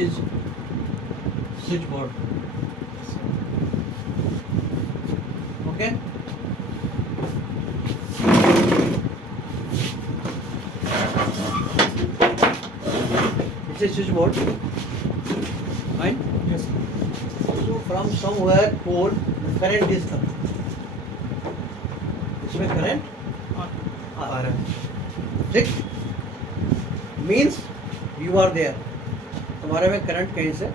is switchboard. Okay. It's a switchboard. Fine. Yes. So from somewhere pole current is coming. इसमें current आ रहा है. ठीक. Means you are there. तुम्हारे में current कहीं से आ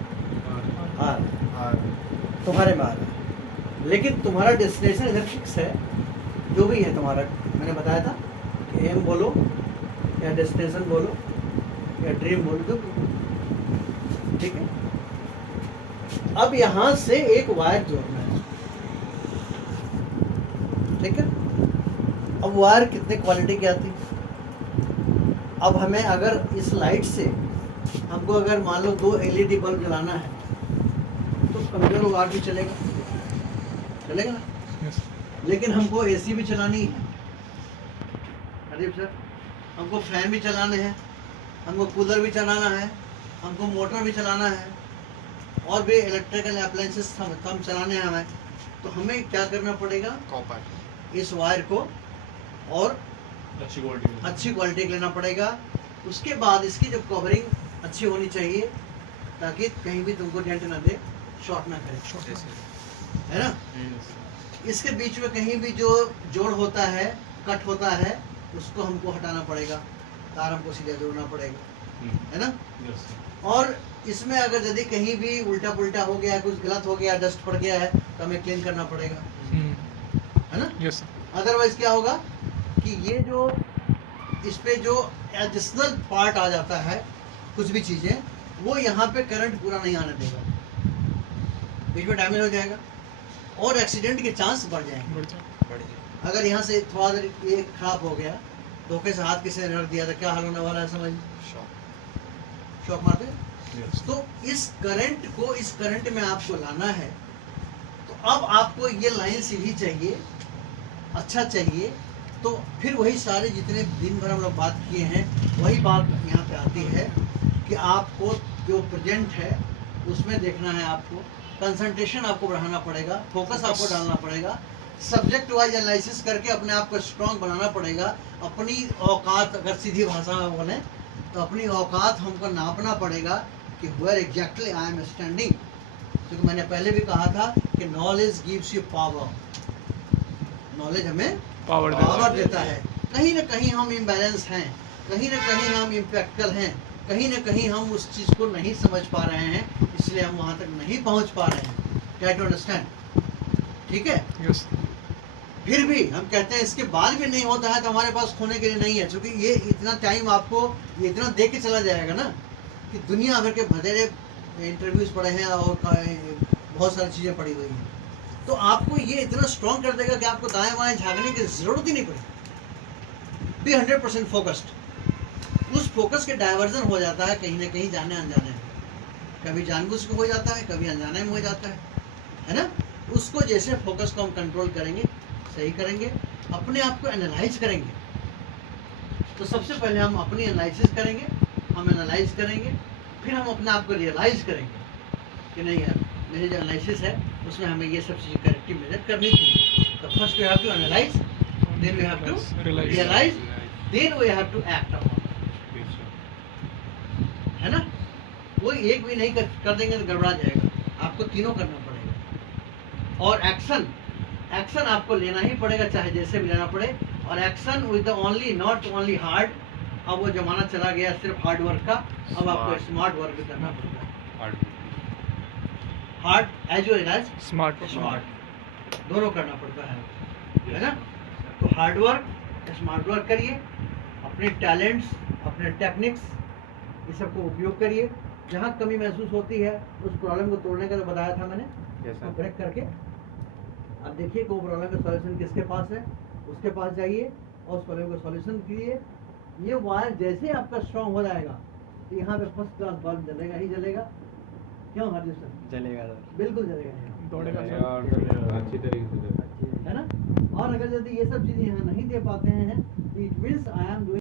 रहा है, तुम्हारे में आ रहा है, लेकिन तुम्हारा डेस्टिनेशन इधर फिक्स है. जो भी है तुम्हारा, मैंने बताया था कि एम बोलो या डेस्टिनेशन बोलो या ड्रीम बोलो, जो भी. ठीक है. अब यहाँ से एक वायर जोड़ना है. ठीक है. अब वायर कितने क्वालिटी की आती है. अब हमें अगर इस लाइट से हमको अगर मान लो 2 LED बल्ब जलाना है तो कमजोर वायर भी चलेगा ना. Yes. लेकिन हमको AC भी चलानी है अदीप सर, हमको फैन भी चलाने हैं, हमको कूलर भी चलाना है, हमको मोटर भी चलाना है, और भी इलेक्ट्रिकल अप्लायंसेस हम चलाने हैं हमें. तो हमें क्या करना पड़ेगा, कॉपर इस वायर को और अच्छी क्वालिटी अच्छी क्वालिटी का लेना पड़ेगा. उसके बाद इसकी जो कवरिंग अच्छी होनी चाहिए ताकि कहीं भी तुमको डेंट ना दे, शॉर्ट ना करे, है ना. इसके बीच में कहीं भी जो जोड़ होता है, कट होता है, उसको हमको हटाना पड़ेगा. तार हमको सीधा जोड़ना पड़ेगा, है ना. और इसमें अगर यदि कहीं भी उल्टा पुल्टा हो गया, कुछ गलत हो गया, डस्ट पड़ गया है, तो हमें क्लीन करना पड़ेगा, है ना. Yes. अदरवाइज क्या होगा कि ये जो इस पे जो एडिशनल पार्ट आ जाता है, कुछ भी चीज़ें, वो यहाँ पे करंट पूरा नहीं आने देगा, बीच में डैमेज हो जाएगा और एक्सीडेंट के चांस बढ़ जाएंगे. अगर यहाँ से थोड़ा देर ये खराब हो गया, धोखे से हाथ किसी ने रख दिया तो क्या हाल होने वाला है, समझ. शॉक मारते. तो इस करंट में आपको लाना है. तो अब आपको ये लाइन सीधी चाहिए, अच्छा चाहिए. तो फिर वही सारे जितने दिन भर हम लोग बात किए हैं, वही बात यहाँ पे आती है कि आपको जो प्रेजेंट है उसमें देखना है. आपको कंसंट्रेशन आपको बढ़ाना पड़ेगा, फोकस आपको डालना पड़ेगा, सब्जेक्ट वाइज एनालिसिस करके अपने आप को स्ट्रॉन्ग बनाना पड़ेगा. अपनी औकात, अगर सीधी भाषा में बोलें तो अपनी औकात हमको नापना पड़ेगा कि where exactly I am standing. क्योंकि मैंने पहले भी कहा था कि knowledge gives you power. Knowledge हमें पावर देता है. कहीं ना कहीं हम इम्बैलेंस हैं, कहीं ना कहीं हम इम्प्रैक्टिकल हैं, कहीं ना कहीं हम उस चीज़ को नहीं समझ पा रहे हैं, इसलिए हम वहाँ तक नहीं पहुँच पा रहे हैं. Try to understand. ठीक है. Yes. फिर भी हम कहते हैं इसके बाद भी नहीं होता है तो हमारे पास खोने के लिए नहीं है. क्योंकि ये इतना टाइम आपको ये इतना दे के चला जाएगा ना कि दुनिया भर के बधेरे इंटरव्यूज पड़े हैं और बहुत सारी चीज़ें पड़ी हुई हैं. तो आपको ये इतना स्ट्रॉन्ग कर देगा कि आपको दाएं बाएं झाँकने की ज़रूरत ही नहीं पड़ेगी. Be 100% focused. उस फोकस के डाइवर्जन हो जाता है कहीं ना कहीं जाने अनजाने में. कभी जानबूझ के हो जाता है, कभी अनजाने में हो जाता है ना. उसको जैसे फोकस को हम कंट्रोल करेंगे, सही करेंगे, अपने आप को एनालाइज करेंगे. तो सबसे पहले हम अपनी एनालिसिस करेंगे, हम एनालाइज करेंगे, फिर हम अपने आप को रियलाइज करेंगे कि नहीं यार, मेरी जो एनालिसिस है उसमें हमें ये सब चीज़ें करेक्टिव मेजर करनी थी. तो first we have to analyse, then we have to realise, then we have to act upon. है ना. कोई एक भी नहीं कर देंगे तो गड़बड़ा जाएगा. आपको तीनों करना पड़ेगा. और एक्शन आपको लेना ही पड़ेगा, चाहे जैसे भी लेना पड़े. और action with only, not only hard. अब वो जमाना चला गया सिर्फ हार्ड वर्क का. अब आपको स्मार्ट वर्क भी करना पड़ेगा. Hard as well as Smart. दोनों करना पड़ता है ना. तो हार्ड वर्क, स्मार्ट वर्क करिए. अपने टैलेंट्स, अपने टेक्निक्स, ये सबको उपयोग करिए. जहाँ कमी महसूस होती है उस प्रॉब्लम को तोड़ने का जो बताया था मैंने, उसको ब्रेक करके अब देखिए कि वो प्रॉब्लम का सॉल्यूशन किसके पास है, उसके पास जाइए और उस प्रॉब्लम का सॉल्यूशन कीजिए. ये वायर जैसे आपका स्ट्रॉन्ग हो जाएगा तो यहाँ पे फर्स्ट क्लास बल्ब जलेगा ही जलेगा. क्यों हरजीत सर? चलेगा सर. बिल्कुल जलेगा. दौड़ेगा सर. अच्छी तरीके से है ना. और अगर यदि ये सब चीज़ें यहाँ नहीं दे पाते हैं तो इट